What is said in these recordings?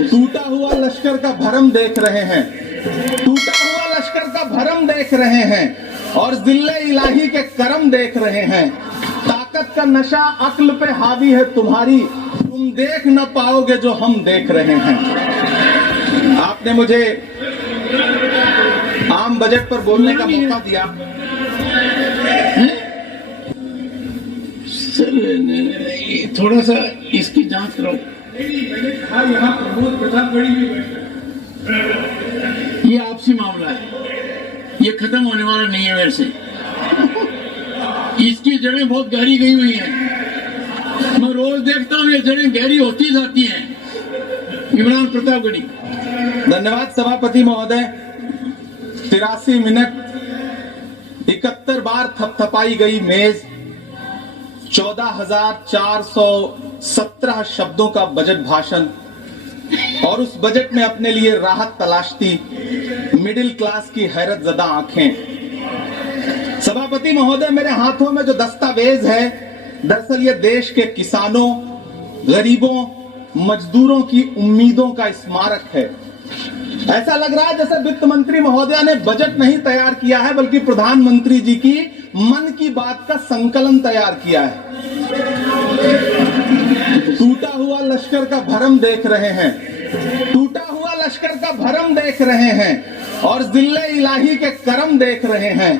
टूटा हुआ लश्कर का भरम देख रहे हैं, टूटा हुआ लश्कर का भरम देख रहे हैं और जिल्ले इलाही के करम देख रहे हैं। ताकत का नशा अक्ल पे हावी है तुम्हारी, तुम देख न पाओगे जो हम देख रहे हैं। आपने मुझे आम बजट पर बोलने का मौका दिया। सर थोड़ा सा इसकी जांच करो। मैंने कहा यहाँ प्रमोद प्रतापगढ़ी भी बैठा है। ये आपसी मामला है, ये खत्म होने वाला नहीं है। वैसे इसकी जड़ें बहुत गहरी गई हुई हैं। मैं रोज देखता हूँ ये जड़ें गहरी होती जाती हैं। इमरान प्रतापगढ़ी। धन्यवाद सभापति महोदय। 83 मिनट 71 बार थपथपाई गई मेज, 14,417 शब्दों का बजट भाषण और उस बजट में अपने लिए राहत तलाशती मिडिल क्लास की हैरत ज़दा आंखें। सभापति महोदय, मेरे हाथों में जो दस्तावेज है, दरअसल ये देश के किसानों, गरीबों, मजदूरों की उम्मीदों का स्मारक है। ऐसा लग रहा है जैसे वित्त मंत्री महोदया ने बजट नहीं तैयार किया है, बल्कि प्रधानमंत्री जी की मन की बात का संकलन तैयार किया है। टूटा हुआ लश्कर का भरम देख रहे हैं, टूटा हुआ लश्कर का भरम देख रहे हैं और जिल्ले इलाही के करम देख रहे हैं।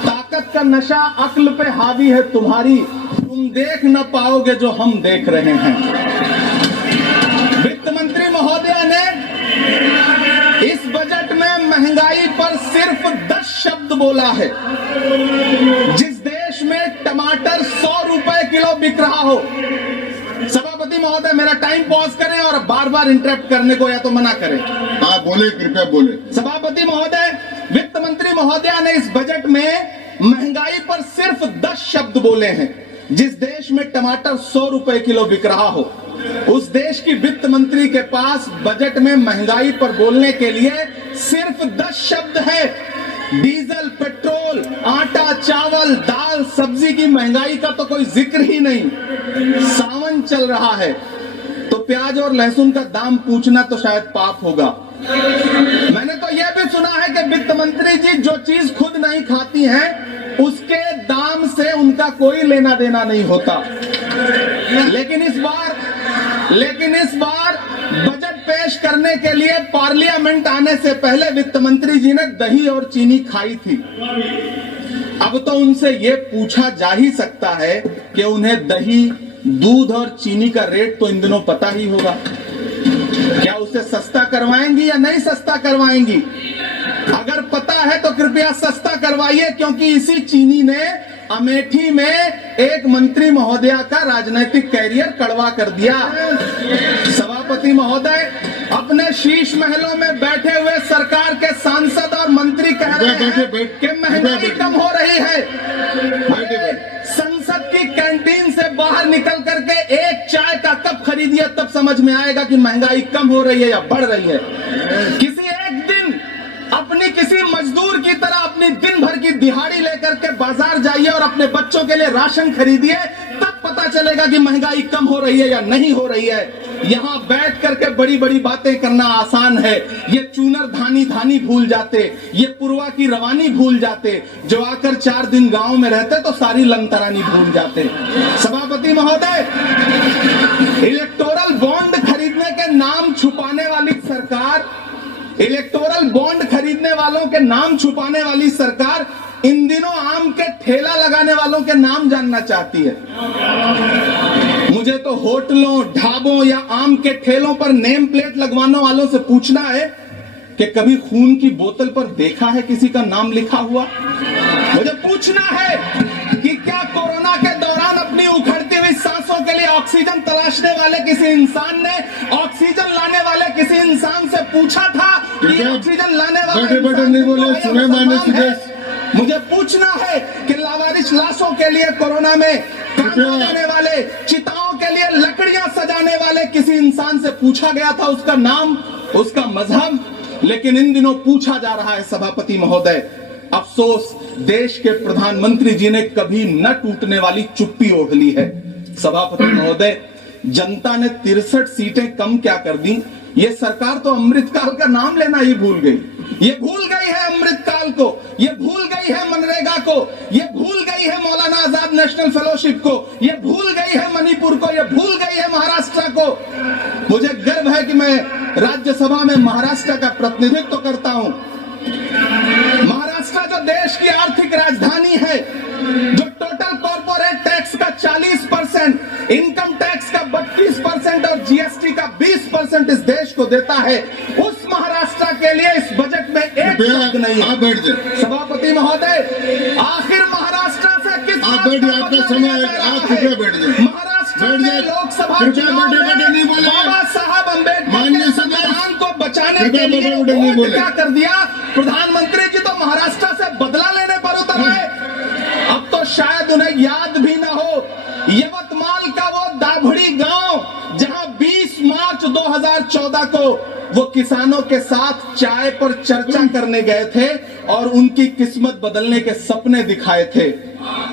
ताकत का नशा अक्ल पे हावी है तुम्हारी, तुम देख न पाओगे जो हम देख रहे हैं। वित्त मंत्री महोदया ने इस बजट में महंगाई पर सिर्फ 10 शब्द बोला है। जिस देश में टमाटर 100 रुपए किलो बिक रहा हो। सभापति महोदय, मेरा टाइम पॉज करें और बार बार इंटरप्ट करने को या तो मना करें। हाँ बोले, कृपया बोले। सभापति महोदय, वित्त मंत्री महोदया ने इस बजट में महंगाई पर सिर्फ 10 शब्द बोले हैं। जिस देश में टमाटर 100 रुपए किलो बिक रहा हो, उस देश की वित्त मंत्री के पास बजट में महंगाई पर बोलने के लिए सिर्फ 10 शब्द है। डीजल, पेट्रोल, आटा, चावल, दाल, सब्जी की महंगाई का तो कोई जिक्र ही नहीं। सावन चल रहा है तो प्याज और लहसुन का दाम पूछना तो शायद पाप होगा। मैंने तो यह भी सुना है कि वित्त मंत्री जी जो चीज खुद नहीं खाती हैं, उसके दाम से उनका कोई लेना देना नहीं होता। लेकिन इस बार बजट पेश करने के लिए पार्लियामेंट आने से पहले वित्त मंत्री जी ने दही और चीनी खाई थी। अब तो उनसे यह पूछा जा ही सकता है कि उन्हें दही, दूध और चीनी का रेट तो इन दिनों पता ही होगा। क्या उसे सस्ता करवाएंगी या नहीं सस्ता करवाएंगी? अगर पता है तो कृपया सस्ता करवाइए, क्योंकि इसी चीनी ने अमेठी में एक मंत्री महोदया का राजनीतिक कैरियर कड़वा कर दिया। सभापति महोदय, अपने शीश महलों में बैठे हुए सरकार के सांसद और मंत्री कह रहे हैं कि महंगाई कम हो रही है। संसद की कैंटीन से बाहर निकल करके एक चाय का कप खरीदिए, तब समझ में आएगा कि महंगाई कम हो रही है या बढ़ रही है। किसी एक दिन अपनी किसी मजदूर की तरह अपनी दिन भर की दिहाड़ी लेकर के बाजार जाइए और अपने बच्चों के लिए राशन खरीदिए, तब पता चलेगा कि महंगाई कम हो रही है या नहीं हो रही है। यहाँ बैठ करके बड़ी बड़ी बातें करना आसान है। ये चूनर धानी धानी भूल जाते, ये पुरवा की रवानी भूल जाते, जो आकर 4 दिन गांव में रहते तो सारी लंतरानी भूल जाते। सभापति महोदय, इलेक्टोरल बॉन्ड खरीदने के नाम छुपाने वाली सरकार, इलेक्टोरल बॉन्ड खरीदने वालों के नाम छुपाने वाली सरकार इन दिनों आम के ठेला लगाने वालों के नाम जानना चाहती है। मुझे तो होटलों, ढाबों या आम के ठेलों पर नेम प्लेट लगवाने वालों से पूछना है कि कभी खून की बोतल पर देखा है किसी का नाम लिखा हुआ? मुझे पूछना है कि क्या कोरोना के दौरान अपनी उखड़ती हुई सांसों के लिए ऑक्सीजन तलाशने वाले किसी इंसान ने ऑक्सीजन लाने वाले किसी इंसान से पूछा था कि ऑक्सीजन लाने वाले नहीं बोले, सुने मैंने सीधे। मुझे पूछना है कि लावारिश लाशों के लिए कोरोना में काम देने वाले, चिताओं के लिए लकड़ियां सजाने वाले किसी इंसान से पूछा गया था उसका नाम, उसका मजहब? लेकिन इन दिनों पूछा जा रहा है। सभापति महोदय, अफसोस देश के प्रधानमंत्री जी ने कभी न टूटने वाली चुप्पी ओढ़ ली है। सभापति महोदय, जनता ने 63 सीटें कम क्या कर दी, ये सरकार तो अमृतकाल का नाम लेना ही भूल गई। ये भूल गई है अमृतकाल को, ये भूल गई है मनरेगा को, ये भूल गई है मौलाना आजाद नेशनल फेलोशिप को, ये भूल गई है मणिपुर को, ये भूल गई है महाराष्ट्र को। मुझे गर्व है कि मैं राज्यसभा में महाराष्ट्र का प्रतिनिधित्व करता हूं। महाराष्ट्र जो देश की आर्थिक राजधानी है, जो टोटल कॉर्पोरेट टैक्स का 40%, इनकम टैक्स का 32% और जीएसटी का 20% इस देश को देता है, उस महाराष्ट्र के लिए इस बजट में एक शब्द नहीं है। आप बैठ जाए, सभापति महोदय, आखिर महाराष्ट्र से किस आप बात बैठ का जाए, आपका बदला समय लिया है, जा आप रहा है? कृपया बैठ जाए। महाराष्ट्र बैठ में जाए। लोकसभा कृपया चुनाव बैठे नहीं में बोले। बाबा साहब अम्बेडकर माननीय के सदस्य, संविधान को बचाने कृपया के लिए बैठे नहीं वोट बोले। क्या कर दिया? प्रधानमंत्री जी तो महाराष्ट्र से बदला लेने पर उतर आए। अब तो शायद उन्हें याद भी ना हो यवतमाल का वो दाभड़ी गांव जहां 20 मार्च 2014 को वो किसानों के साथ चाय पर चर्चा करने गए थे और उनकी किस्मत बदलने के सपने दिखाए थे।